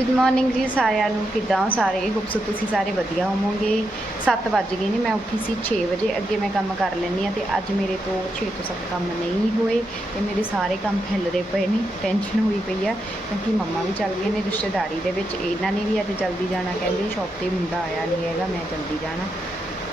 Good morning ਜੀ ਸਾਰਿਆਂ ਨੂੰ। ਕਿੱਦਾਂ ਹੋ ਸਾਰੇ? ਹੋਪ ਤੁਸੀਂ ਸਾਰੇ ਵਧੀਆ ਹੋਵੋਗੇ। 7 ਵੱਜ ਗਏ ਨੇ, ਮੈਂ ਉੱਠੀ ਸੀ 6 ਵਜੇ। ਅੱਗੇ ਮੈਂ ਕੰਮ ਕਰ ਲੈਂਦੀ ਆ ਤੇ ਅੱਜ ਮੇਰੇ ਤੋਂ 6 ਤੋਂ 7 ਕੰਮ ਨਹੀਂ ਹੋਏ ਤੇ ਮੇਰੇ ਸਾਰੇ ਕੰਮ ਫੈਲਦੇ ਪਏ ਨੇ ਟੈਨਸ਼ਨ ਹੋਈ ਪਈ ਆ। ਕਿਉਂਕਿ ਮੰਮਾ ਵੀ ਚੱਲ ਗਏ ਨੇ ਰਿਸ਼ਤੇਦਾਰੀ ਦੇ ਵਿੱਚ। ਇਹਨਾਂ ਨੇ ਵੀ ਅੱਜ ਜਲਦੀ ਜਾਣਾ, ਕਹਿੰਦੇ ਸ਼ੌਪ ਤੇ ਮੁੰਡਾ ਆਇਆ ਨਹੀਂ ਹੈਗਾ, ਮੈਂ ਜਲਦੀ ਜਾਣਾ।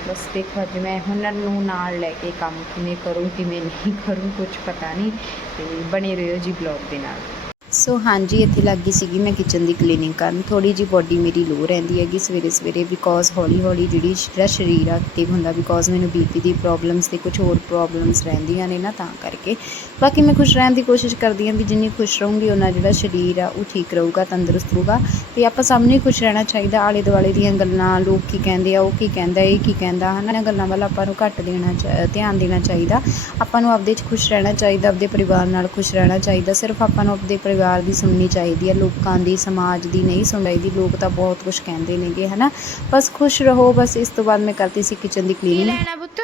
ਬਸ ਦੇਖੋ ਅੱਜ ਮੈਂ ਹੁਨਰ ਨੂੰ ਨਾਲ ਲੈ ਕੇ ਕੰਮ ਕਿਵੇਂ ਕਰੂੰ, ਕਿਵੇਂ ਨਹੀਂ ਕਰੂੰ ਕੁਝ ਪਤਾ ਨਹੀਂ ਤੇ ਬਣੇ ਰਹੋ ਜੀ ਬਲੌਗ ਦੇ ਨਾਲ। ਸੋ ਹਾਂਜੀ, ਇੱਥੇ ਲੱਗ ਗਈ ਸੀਗੀ ਮੈਂ ਕਿਚਨ ਦੀ ਕਲੀਨਿੰਗ ਕਰਨ। ਥੋੜੀ ਜੀ ਬੋਡੀ ਮੇਰੀ ਲੋ ਰਹਿੰਦੀ ਹੈਗੀ ਸਵੇਰੇ ਸਵੇਰੇ ਬਿਕੋਜ਼ ਹੌਲੀ ਹੌਲੀ ਜਿਹੜੀ ਜਿਹੜਾ ਸਰੀਰ ਐਕਟਿਵ ਹੁੰਦਾ ਬਿਕੋਜ਼ ਮੈਨੂੰ ਬੀਪੀ ਦੀ ਪ੍ਰੋਬਲਮਸ ਤੇ ਕੁਝ ਹੋਰ ਪ੍ਰੋਬਲਮਸ ਰਹਿੰਦੀਆਂ ਨੇ ਨਾ ਤਾਂ ਕਰਕੇ। ਬਾਕੀ ਮੈਂ ਖੁਸ਼ ਰਹਿਣ ਦੀ ਕੋਸ਼ਿਸ਼ ਕਰਦੀ ਹਾਂ ਵੀ ਜਿੰਨੀ ਖੁਸ਼ ਰਹੂੰਗੀ, ਉਹਨਾਂ ਜਿਹੜਾ ਸਰੀਰ ਆ, ਉਹ ਠੀਕ ਰਹੂਗਾ, ਤੰਦਰੁਸਤ ਰਹੂਗਾ ਤੇ ਆਪਾਂ ਸਭ ਨੂੰ ਹੀ ਖੁਸ਼ ਰਹਿਣਾ ਚਾਹੀਦਾ ਆਲੇ ਦੁਆਲੇ ਦੀਆਂ ਗੱਲਾਂ, ਲੋਕ ਕੀ ਕਹਿੰਦੇ ਆ, ਉਹ ਕੀ ਕਹਿੰਦਾ, ਇਹ ਕੀ ਕਹਿੰਦਾ, ਹਨਾ? ਇਹਨਾਂ ਗੱਲਾਂ ਵੱਲ ਆਪਾਂ ਨੂੰ ਘੱਟ ਦੇਣਾ ਚਾ- ਧਿਆਨ ਦੇਣਾ ਚਾਹੀਦਾ। ਆਪਾਂ ਨੂੰ ਆਪਦੇ 'ਚ ਖੁਸ਼ ਰਹਿਣਾ ਚਾਹੀਦਾ, ਆਪਦੇ ਪਰਿਵਾਰ ਨਾਲ ਖੁਸ਼ ਰਹਿਣਾ ਚਾਹੀਦਾ। ਸਿਰਫ ਆਪਾਂ ਨੂੰ ਆਪਦੇ ਪਰਿਵਾਰ ਦੀ ਸੁਣਨੀ ਚਾਹੀਦੀ ਹੈ ਲੋਕਾਂ ਦੀ ਸਮਾਜ ਦੀ ਨਹੀਂ ਸੁਣਨੀ ਚਾਹੀਦੀ ਲੋਕ ਤਾਂ ਬਹੁਤ ਕੁਝ ਕਹਿੰਦੇ ਨੇਗੇ ਹਨਾ? ਬਸ ਖੁਸ਼ ਰਹੋ ਬਸ ਇਸ ਤੋਂ ਬਾਅਦ ਮੈਂ ਕਰਤੀ ਸੀ ਕਿਚਨ ਦੀ ਕਲੀਨਿੰਗ ਲੈਣਾ ਪੁੱਤ?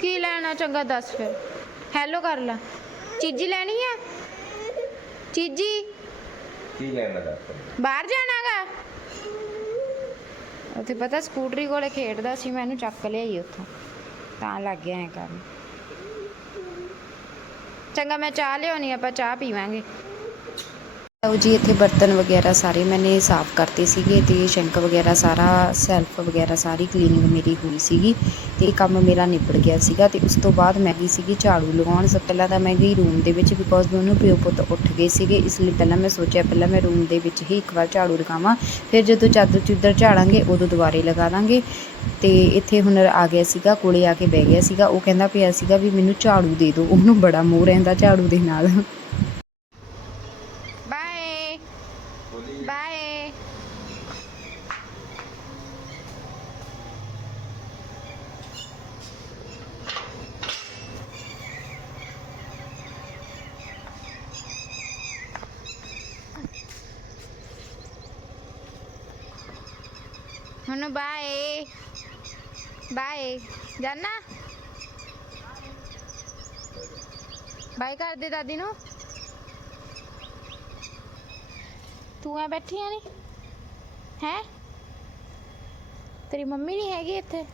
ਕੀ ਲੈਣਾ ਚੰਗਾ ਦੱਸ ਫਿਰ। ਹੈਲੋ ਕਰ ਲਾ। ਚੀਜੀ ਲੈਣੀ ਆ? ਚੀਜੀ? ਕੀ ਲੈਣਾ ਦੱਸ। ਬਾਹਰ ਜਾਣਾਗਾ ਉੱਥੇ ਪਤਾ ਸਕੂਟਰੀ ਕੋਲੇ ਖੇਡਦਾ ਸੀ ਮੈਂ ਇਹਨੂੰ ਚੱਕ ਲਿਆਈ ਉੱਥੋਂ। ਤਾਂ ਲੱਗ ਗਿਆ ਐ ਕਰਨ ਚੰਗਾ ਮੈਂ ਚਾਹ ਲਿਆਉਣੀ ਆਪਾਂ ਚਾਹ ਪੀਵਾਂਗੇ। ਲਓ ਜੀ, ਇੱਥੇ ਬਰਤਨ ਵਗੈਰਾ ਸਾਰੇ ਮੈਨੇ ਸਾਫ਼ ਕਰਤੇ ਸੀਗੇ ਤੇ ਸ਼ਿੰਕ ਵਗੈਰਾ ਸਾਰਾ, ਸੈਲਫ ਵਗੈਰਾ ਸਾਰੀ ਕਲੀਨਿੰਗ ਮੇਰੀ ਹੋਈ ਸੀਗੀ ਤੇ ਇਹ ਕੰਮ ਮੇਰਾ ਨਿਬੜ ਗਿਆ ਸੀਗਾ ਤੇ ਉਸ ਤੋਂ ਬਾਅਦ ਮੈਂ ਗਈ ਸੀਗੀ ਝਾੜੂ ਲਗਾਉਣ। ਸਭ ਪਹਿਲਾਂ ਤਾਂ ਮੈਂ ਗਈ ਰੂਮ ਦੇ ਵਿੱਚ ਬਿਕੋਜ਼ ਦੋਨੋਂ ਪਿਓ ਪੁੱਤ ਉੱਠ ਗਏ ਸੀਗੇ, ਇਸ ਲਈ ਪਹਿਲਾਂ ਮੈਂ ਸੋਚਿਆ ਪਹਿਲਾਂ ਮੈਂ ਰੂਮ ਦੇ ਵਿੱਚ ਹੀ ਇੱਕ ਵਾਰ ਝਾੜੂ ਲਗਾਵਾਂ, ਫਿਰ ਜਦੋਂ ਚਾਦਰ ਚੁੱਦਰ ਝਾੜਾਂਗੇ ਉਦੋਂ ਦੁਬਾਰੇ ਲਗਾ ਦਾਂਗੇ ਤੇ ਇੱਥੇ ਹੁਨਰ ਆ ਗਿਆ ਸੀਗਾ, ਕੋਲੇ ਆ ਕੇ ਬਹਿ ਗਿਆ ਸੀਗਾ, ਉਹ ਕਹਿੰਦਾ ਪਿਆ ਸੀਗਾ ਵੀ ਮੈਨੂੰ ਝਾੜੂ ਦੇ ਦਿਓ, ਉਹਨੂੰ ਬੜਾ ਮੋਹ ਰਹਿੰਦਾ ਝਾੜੂ ਦੇ ਨਾਲ ਬਾਏ ਬਾਏ ਹੁਣ ਬਾਏ। ਬਾਏ। ਜਾਨਾ? ਬਾਏ ਕਰ ਦੇ ਦਾਦੀ ਨੂੰ। ਤੂੰ ਐ ਬੈਠੀ ਆ ਨਹੀਂ ਹੈ? ਤੇਰੀ ਮੰਮੀ ਨਹੀਂ ਹੈਗੀ ਇੱਥੇ?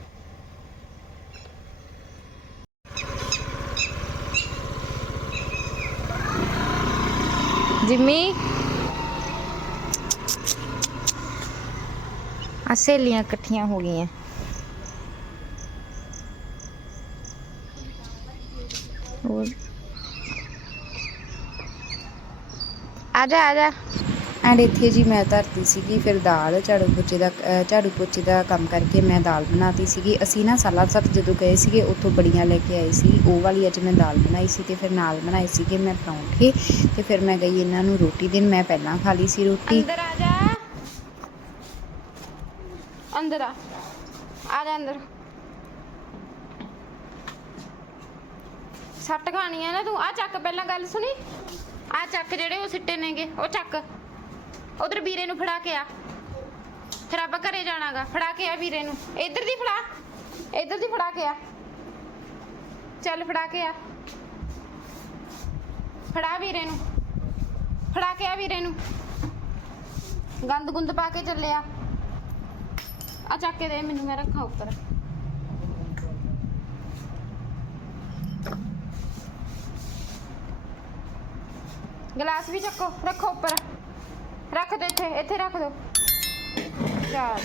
ਜਿੰਮੀ? ਆ ਸਹੇਲੀਆਂ ਇਕੱਠੀਆਂ ਹੋ ਗਈਆਂ। ਹੋਰ? ਆ ਜਾ ਆ ਜਾ। ਐਂਡ ਇੱਥੇ ਜੀ ਮੈਂ ਧਰਤੀ ਸੀਗੀ ਫਿਰ ਦਾਲ ਝਾੜੂ ਪੋਚੇ ਦਾ ਝਾੜੂ ਪੋਚੇ ਦਾ ਕੰਮ ਕਰਕੇ ਮੈਂ ਦਾਲ ਬਣਾਤੀ ਸੀਗੀ। ਅਸੀਂ ਨਾ ਸਾਲਾ ਸੱਤ ਜਦੋਂ ਗਏ ਸੀਗੇ ਉੱਥੋਂ ਬੜੀਆਂ ਲੈ ਕੇ ਆਏ ਸੀ। ਉਹ ਵਾਲੀ ਅੱਜ ਮੈਂ ਦਾਲ ਬਣਾਈ ਸੀ ਤੇ ਫਿਰ ਨਾਲ ਬਣਾਏ ਸੀਗੇ ਮੈਂ ਪਰੌਂਠੇ। ਤੇ ਫਿਰ ਮੈਂ ਗਈ ਇਹਨਾਂ ਨੂੰ ਰੋਟੀ ਦੇਣ ਮੈਂ ਪਹਿਲਾਂ ਖਾ ਲਈ ਸੀ ਰੋਟੀ। ਅੰਦਰ ਆ ਜਾ। ਅੰਦਰ ਆ। ਆ ਜਾ ਅੰਦਰ। ਸੱਟ ਖਾਣੀ ਆ ਨਾ ਤੂੰ। ਆ ਚੱਕ, ਪਹਿਲਾਂ ਗੱਲ ਸੁਣੀ। ਆ ਚੱਕ ਜਿਹੜੇ ਉਹ ਸਿੱਟੇ ਨੇਗੇ, ਉਹ ਚੱਕ। ਉਧਰ ਵੀਰੇ ਨੂੰ ਫੜਾ ਕੇ ਆ। ਫਿਰ ਆਪਾਂ ਘਰੇ ਜਾਣਾਗਾ। ਫੜਾ ਕੇ ਆ ਵੀਰੇ ਨੂੰ। ਇੱਧਰ ਦੀ ਫੜਾ। ਇੱਧਰ ਦੀ ਫੜਾ ਕੇ ਆ। ਚੱਲ ਫੜਾ ਕੇ ਆ। ਫੜਾ ਵੀਰੇ ਨੂੰ। ਫੜਾ ਕੇ ਆ ਵੀਰੇ ਨੂੰ। ਗੰਦ ਗੁੰਦ ਪਾ ਕੇ ਚੱਲਿਆ। ਆ ਚੱਕ ਕੇ ਦੇ, ਮੈਨੂੰ ਮੈਂ ਰੱਖਾਂ ਉੱਪਰ। ਗਲਾਸ ਵੀ ਚੱਕੋ, ਰੱਖੋ ਉੱਪਰ। ਰੱਖ ਦਿਓ ਇੱਥੇ ਇੱਥੇ ਰੱਖ ਦਿਓ ਚਾਰ